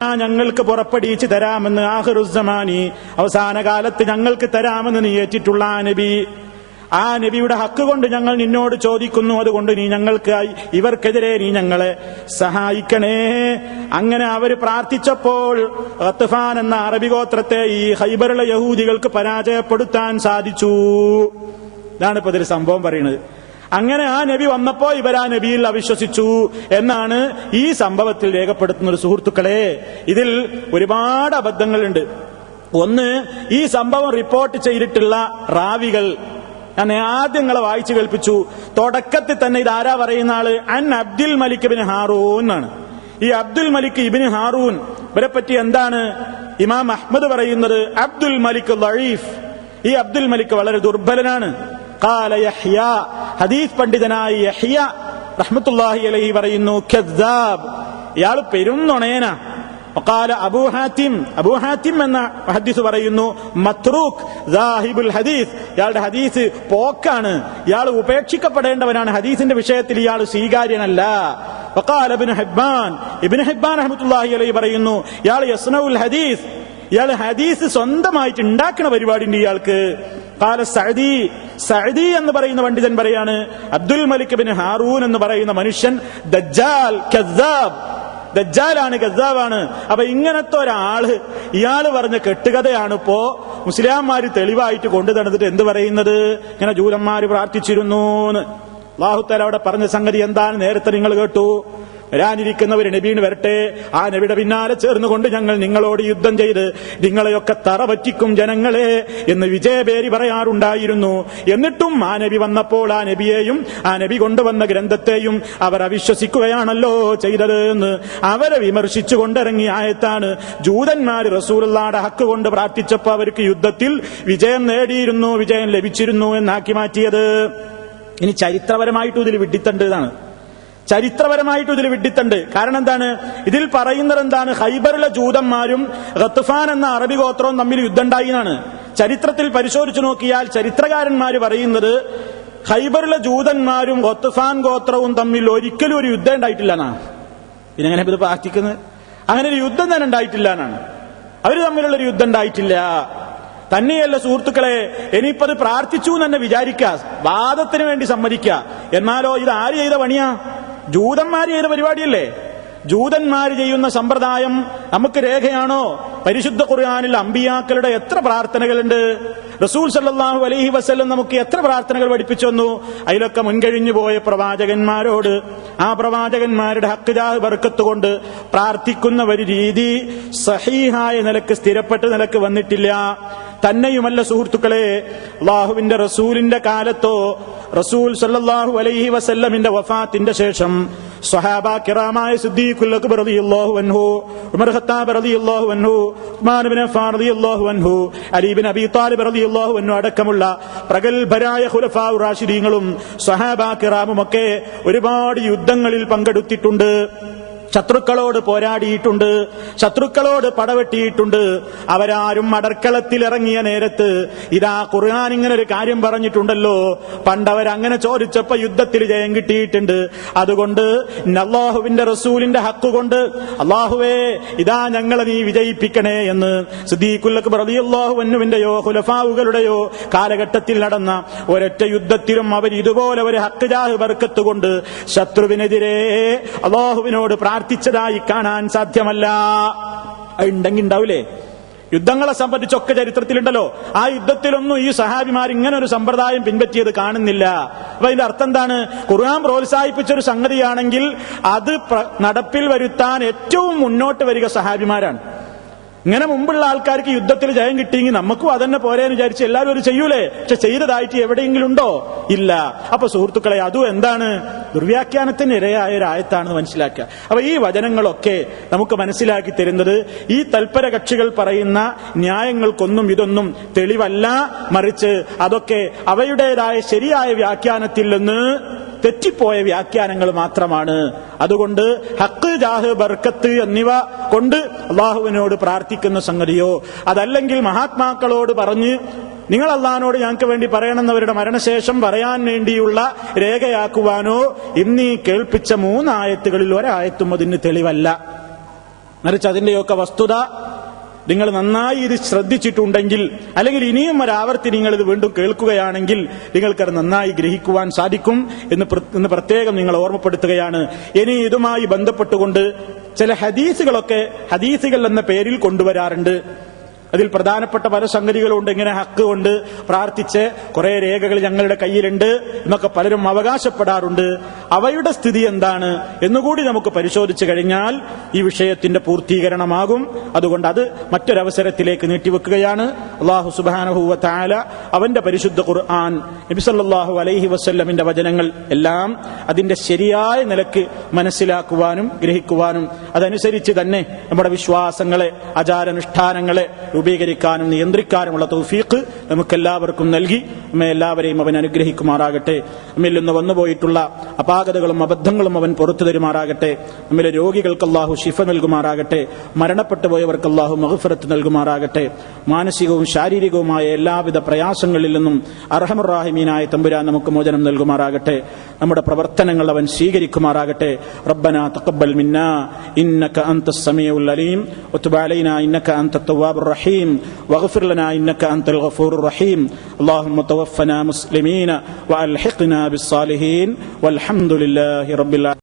ഞങ്ങൾക്ക് പുറപ്പെടിയിച്ച് തരാമെന്ന് ആഹുറുസമാനി അവസാന കാലത്ത് ഞങ്ങൾക്ക് തരാമെന്ന് നീ ഏറ്റിട്ടുള്ള ആ നബി. ആ നബിയുടെ ഹക്ക് കൊണ്ട് ഞങ്ങൾ നിന്നോട് ചോദിക്കുന്നു. അതുകൊണ്ട് നീ ഞങ്ങൾക്കായി ഇവർക്കെതിരെ നീ ഞങ്ങളെ സഹായിക്കണേ. അങ്ങനെ അവർ പ്രാർത്ഥിച്ചപ്പോൾ ഖത്ഫാൻ എന്ന അറബി ഗോത്രത്തെ ഈ ഹൈബറുള്ള യഹൂദികൾക്ക് പരാജയപ്പെടുത്താൻ സാധിച്ചു. ഇതാണ് ഇപ്പൊ ഇതിൽ സംഭവം പറയുന്നത്. അങ്ങനെ ആ നബി വന്നപ്പോ ഇവരാ നബിയിൽ അവിശ്വസിച്ചു എന്നാണ് ഈ സംഭവത്തിൽ രേഖപ്പെടുത്തുന്ന ഒരു സുഹൃത്തുക്കളെ. ഇതിൽ ഒരുപാട് അബദ്ധങ്ങളുണ്ട്. ഒന്ന് ഈ സംഭവം റിപ്പോർട്ട് ചെയ്തിട്ടുള്ള റാവികൾ. ഞാൻ ആദ്യം നിങ്ങളെ വായിച്ചു കേൾപ്പിച്ചു. തുടക്കത്തിൽ തന്നെ ഇത് ആരാ പറയുന്ന ആൾ? അൻ അബ്ദുൽ മലിക് ബിൻ ഹാറൂൻ എന്നാണ്. ഈ അബ്ദുൽ മലിക് ഇബിന് ഹാറൂൻ ഇവരെ പറ്റി എന്താണ് ഇമാം അഹ്മദ് പറയുന്നത്? അബ്ദുൽ മലിക് ലഴീഫ്. ഈ അബ്ദുൽ മലിക് വളരെ ദുർബലനാണ്. കാല യഹ്യ ഹദീസ് പണ്ഡിതനായ യഹ്യ റഹ്മത്തുള്ളാഹി അലൈഹി പറയുന്നു കദ്ദാബ് ഇയാൾ പെരും നുണയനാ وقال അബൂ ഹാത്തിം അബൂ ഹാത്തിം എന്ന ഹദീസ് പറയുന്നു മത്രൂഖ് ദാഹിബുൽ ഹദീസ് ഇയാളുടെ ഹദീസ് പോക്കാണ് ഇയാൾ ഉപേക്ഷിക്കപ്പെടേണ്ടവനാണ് ഹദീസിന്റെ വിഷയത്തിൽ ഇയാൾ സ്വീകാര്യനല്ല وقال ابن حبان ابن حبان റഹ്മത്തുള്ളാഹി അലൈഹി പറയുന്നു ഇയാൾ യസ്നഉൽ ഹദീസ് ഇയാൾ ഹദീസ് സ്വന്തമായിട്ട് ഉണ്ടാക്കുന്ന പരിപാടി ഉണ്ട് ഇയാൾക്ക് കാല സഅദി സഅദി എന്ന് പറയുന്ന പണ്ഡിതൻ പറയാണ് അബ്ദുൽ മലിക് ബിൻ ഹാറൂൻ എന്ന് പറയുന്ന മനുഷ്യൻ ദജ്ജാൽ കസാബ് ദജ്ജാലാണ് ഗദ്ദാബാണ് അപ്പൊ ഇങ്ങനത്തെ ഒരാൾ ഇയാൾ പറഞ്ഞ കെട്ടുകഥയാണ് ഇപ്പോ മുസ്ലിംമാര് തെളിവായിട്ട് കൊണ്ടു തന്നിട്ട് എന്ത് പറയുന്നത്? ഇങ്ങനെ ജൂതന്മാര് പ്രാർത്ഥിച്ചിരുന്നു അള്ളാഹുത്താല അവിടെ പറഞ്ഞ സംഗതി എന്താണ്? നേരത്തെ നിങ്ങൾ കേട്ടു. വരാനിരിക്കുന്നവർ നബീന് വരട്ടെ. ആ നബിയുടെ പിന്നാലെ ചേർന്നുകൊണ്ട് ഞങ്ങൾ നിങ്ങളോട് യുദ്ധം ചെയ്ത് നിങ്ങളെയൊക്കെ തറ പറ്റിക്കും ജനങ്ങളെ എന്ന് വിജയപേരി പറയാറുണ്ടായിരുന്നു. എന്നിട്ടും ആ നബി വന്നപ്പോൾ ആ നബിയെയും ആ നബി കൊണ്ടുവന്ന ഗ്രന്ഥത്തെയും അവർ അവിശ്വസിക്കുകയാണല്ലോ ചെയ്തത് എന്ന് അവരെ വിമർശിച്ചു കൊണ്ടിറങ്ങിയ ആയത്താണ്. ജൂതന്മാർ റസൂലുള്ളാടെ ഹക്ക് കൊണ്ട് പ്രാർത്ഥിച്ചപ്പോൾ അവർക്ക് യുദ്ധത്തിൽ വിജയം നേടിയിരുന്നു വിജയം ലഭിച്ചിരുന്നു എന്നാക്കി മാറ്റിയത്. ഇനി ചരിത്രപരമായിട്ടും ഇതിൽ വിഡിത്തണ്ട് ഇതാണ്. ചരിത്രപരമായിട്ടും ഇതിൽ വിഡിത്തണ്ട് കാരണം എന്താണ്? ഇതിൽ പറയുന്നത് എന്താണ്? ഹൈബറിലെ ജൂതന്മാരും റത്തുഫാൻ എന്ന അറബി ഗോത്രവും തമ്മിൽ യുദ്ധം ഉണ്ടായി എന്നാണ്. ചരിത്രത്തിൽ പരിശോധിച്ചു നോക്കിയാൽ ചരിത്രകാരന്മാർ പറയുന്നത് ഹൈബറിലെ ജൂതന്മാരും ഖത്ഫാൻ ഗോത്രവും തമ്മിൽ ഒരിക്കലും ഒരു യുദ്ധം ഉണ്ടായിട്ടില്ല എന്നാണ് പിന്നെങ്ങനെ ഇത് പ്രാർത്ഥിക്കുന്നത്? അങ്ങനെ ഒരു യുദ്ധം തന്നെ ഉണ്ടായിട്ടില്ല എന്നാണ്. അവർ തമ്മിലുള്ള ഒരു യുദ്ധം ഉണ്ടായിട്ടില്ല. തന്നെയല്ല സുഹൃത്തുക്കളെ ഇനിയിപ്പത് പ്രാർത്ഥിച്ചു എന്ന് തന്നെ വിചാരിക്കുക. വാദത്തിന് വേണ്ടി സമ്മതിക്കുക. എന്നാലോ ഇത് ആര് ചെയ്ത പണിയാ? ജൂതന്മാര് ചെയ്ത പരിപാടിയല്ലേ? ജൂതന്മാര് ചെയ്യുന്ന സമ്പ്രദായം നമുക്ക് രേഖയാണോ? പരിശുദ്ധ ഖുർആാനിൽ അമ്പിയാക്കളുടെ എത്ര പ്രാർത്ഥനകളുണ്ട്? റസൂൽ സല്ലാഹു അലഹി വസ്ല്ലം നമുക്ക് എത്ര പ്രാർത്ഥനകൾ പഠിപ്പിച്ചു വന്നു അതിലൊക്കെ മുൻകഴിഞ്ഞു പോയ പ്രവാചകന്മാരോട് ആ പ്രവാചകന്മാരുടെ ഹക്കുജാഹ് ബർക്കത്ത് പ്രാർത്ഥിക്കുന്ന ഒരു രീതി സഹീഹായ നിലയ്ക്ക് സ്ഥിരപ്പെട്ട നിലയ്ക്ക് വന്നിട്ടില്ല. തന്നെയുമല്ല സുഹൃത്തുക്കളെ അള്ളാഹുവിന്റെ റസൂലിന്റെ കാലത്തോ റസൂൽ സല്ലാഹു അലൈഹി വസല്ലമിന്റെ വഫാത്തിന്റെ ശേഷം സ്വഹാബ കിറാമായ സിദ്ദീഖുൽ അക്ബർ റളിയല്ലാഹു അൻഹു ഉമർ ഖത്താബ് റളിയല്ലാഹു അൻഹു ഉസ്മാൻ ഇബ്നു അഫ്ഫാൻ റളിയല്ലാഹു അൻഹു അലി ഇബ്നു അബീ റളിയല്ലാഹു അൻഹു അടക്കമുള്ള പ്രഗൽഭരായ ഖുലഫാ റാഷിദീങ്ങളും കിറാമും ഒക്കെ ഒരുപാട് യുദ്ധങ്ങളിൽ പങ്കെടുത്തിട്ടുണ്ട്. ശത്രുക്കളോട് പോരാടിയിട്ടുണ്ട് ശത്രുക്കളോട് പടവെട്ടിയിട്ടുണ്ട്. അവരാരും അടർക്കളത്തിൽ ഇറങ്ങിയ നേരത്ത് ഇതാ ഖുർആൻ ഇങ്ങനെ ഒരു കാര്യം പറഞ്ഞിട്ടുണ്ടല്ലോ. പണ്ടവർ അങ്ങനെ ചോദിച്ചപ്പോ യുദ്ധത്തിൽ ജയം കിട്ടിയിട്ടുണ്ട്. അതുകൊണ്ട് അള്ളാഹുവിന്റെ റസൂലിന്റെ ഹക്ക് കൊണ്ട് അള്ളാഹുവേ ഇതാ ഞങ്ങളെ നീ വിജയിപ്പിക്കണേ എന്ന് സിദ്ദീഖുല്ലാഹുവിന്റെയോ ഹുലഫാവുകളുടെയോ കാലഘട്ടത്തിൽ നടന്ന ഒരൊറ്റ യുദ്ധത്തിലും അവർ ഇതുപോലെ ഒരു ഹക്ക് ജാഹ് ബർക്കത്ത് കൊണ്ട് ശത്രുവിനെതിരെ അള്ളാഹുവിനോട് പ്രാർത്ഥിച്ചതായി കാണാൻ സാധ്യമല്ല. ഉണ്ടെങ്കിൽ ഉണ്ടാവില്ലേ യുദ്ധങ്ങളെ സംബന്ധിച്ചൊക്കെ ചരിത്രത്തിലുണ്ടല്ലോ. ആ യുദ്ധത്തിലൊന്നും ഈ സഹാബിമാർ ഇങ്ങനെ ഒരു സമ്പ്രദായം പിൻപറ്റിയത് കാണുന്നില്ല. അപ്പൊ അതിന്റെ അർത്ഥം എന്താണ്? ഖുർആൻ പ്രോത്സാഹിപ്പിച്ച ഒരു സംഗതിയാണെങ്കിൽ അത് നടപ്പിൽ വരുത്താൻ ഏറ്റവും മുന്നോട്ട് വരിക സഹാബിമാരാണ്. ഇങ്ങനെ മുമ്പുള്ള ആൾക്കാർക്ക് യുദ്ധത്തിൽ ജയം കിട്ടിയെങ്കിൽ നമുക്കും അതന്നെ പോരേന്ന് വിചാരിച്ച് എല്ലാവരും അത് ചെയ്യൂലേ? പക്ഷെ ചെയ്തതായിട്ട് എവിടെയെങ്കിലും ഉണ്ടോ ഇല്ല. അപ്പൊ സുഹൃത്തുക്കളെ അതും എന്താണ്? ദുർവ്യാഖ്യാനത്തിന് ഇരയായ ഒരു ആയത്താണെന്ന് മനസ്സിലാക്കുക. അപ്പൊ ഈ വചനങ്ങളൊക്കെ നമുക്ക് മനസ്സിലാക്കി തരുന്നത് ഈ തൽപര കക്ഷികൾ പറയുന്ന ന്യായങ്ങൾക്കൊന്നും ഇതൊന്നും തെളിവല്ല. മറിച്ച് അതൊക്കെ അവയുടേതായ ശരിയായ വ്യാഖ്യാനത്തിൽ നിന്ന് തെറ്റിപ്പോയ വ്യാഖ്യാനങ്ങൾ മാത്രമാണ്. അതുകൊണ്ട് ഹക്ക് ജാഹ് ബർക്കത്ത് എന്നിവ കൊണ്ട് അള്ളാഹുവിനോട് പ്രാർത്ഥിക്കുന്ന സംഗതിയോ അതല്ലെങ്കിൽ മഹാത്മാക്കളോട് പറഞ്ഞ് നിങ്ങൾ അള്ളഹാനോട് ഞങ്ങൾക്ക് വേണ്ടി പറയണമെന്നവരുടെ മരണശേഷം പറയാൻ വേണ്ടിയുള്ള രേഖയാക്കുവാനോ ഇന്നീ കേൾപ്പിച്ച മൂന്നായത്തുകളിൽ ഒരായത്തും അതിന് തെളിവല്ല. മറിച്ച് അതിന്റെയൊക്കെ വസ്തുത നിങ്ങൾ നന്നായി ഇത് ശ്രദ്ധിച്ചിട്ടുണ്ടെങ്കിൽ അല്ലെങ്കിൽ ഇനിയും ഒരാവർത്തി നിങ്ങൾ ഇത് വീണ്ടും കേൾക്കുകയാണെങ്കിൽ നിങ്ങൾക്കത് നന്നായി ഗ്രഹിക്കുവാൻ സാധിക്കും എന്ന് പ്രത്യേകം നിങ്ങൾ ഓർമ്മപ്പെടുത്തുകയാണ്. ഇനി ഇതുമായി ബന്ധപ്പെട്ടുകൊണ്ട് ചില ഹദീസുകളൊക്കെ ഹദീസുകൾ എന്ന പേരിൽ കൊണ്ടുവരാറുണ്ട്. അതിൽ പ്രധാനപ്പെട്ട പല സംഗതികളുണ്ട് ഇങ്ങനെ ഹക്ക് കൊണ്ട് പ്രാർത്ഥിച്ച് കുറെ രേഖകൾ ഞങ്ങളുടെ കയ്യിലുണ്ട് എന്നൊക്കെ പലരും അവകാശപ്പെടാറുണ്ട്. അവയുടെ സ്ഥിതി എന്താണ് എന്നുകൂടി നമുക്ക് പരിശോധിച്ചു കഴിഞ്ഞാൽ ഈ വിഷയത്തിന്റെ പൂർത്തീകരണമാകും. അതുകൊണ്ട് അത് മറ്റൊരവസരത്തിലേക്ക് നീട്ടിവെക്കുകയാണ്. അള്ളാഹു സുബാനഹുവ താല അവന്റെ പരിശുദ്ധ ഖുർആൻ നബിസല്ലാഹു അലൈഹി വസ്ല്ലമിന്റെ വചനങ്ങൾ എല്ലാം അതിന്റെ ശരിയായ നിലയ്ക്ക് മനസ്സിലാക്കുവാനും ഗ്രഹിക്കുവാനും അതനുസരിച്ച് തന്നെ നമ്മുടെ വിശ്വാസങ്ങളെ ആചാരാനുഷ്ഠാനങ്ങളെ രൂപീകരിക്കാനും നിയന്ത്രിക്കാനുമുള്ള തൗഫീഖ് നമുക്കെല്ലാവർക്കും നൽകി. നമ്മെ എല്ലാവരെയും അവൻ അനുഗ്രഹിക്കുമാറാകട്ടെ. നമ്മിൽ നിന്ന് വന്നുപോയിട്ടുള്ള അപാകതകളും അബദ്ധങ്ങളും അവൻ പുറത്തു തരുമാറാകട്ടെ. നമ്മിലെ രോഗികൾക്ക് അള്ളാഹു ഷിഫ നൽകുമാറാകട്ടെ. മരണപ്പെട്ടു പോയവർക്ക് അള്ളാഹു മഹഫറത്ത് നൽകുമാറാകട്ടെ. മാനസികവും ശാരീരികവുമായ എല്ലാവിധ പ്രയാസങ്ങളിൽ നിന്നും അർഹമുറാഹിമീനായ തമ്പുരാൻ നമുക്ക് മോചനം നൽകുമാറാകട്ടെ. നമ്മുടെ പ്രവർത്തനങ്ങൾ അവൻ സ്വീകരിക്കുമാറാകട്ടെ. റബ്ബന തക്കബൽ മിന്ന. ഇന്നക അന്ത സമീഉൽ അലീം. വതുബ ഇന്നക്ക ഇന്നക അന്ത തവ്വാബുർ റഹീം. الرحيم. واغفر لنا إنك أنت الغفور الرحيم. اللهم توفنا مسلمين وألحقنا بالصالحين. والحمد لله رب العالمين.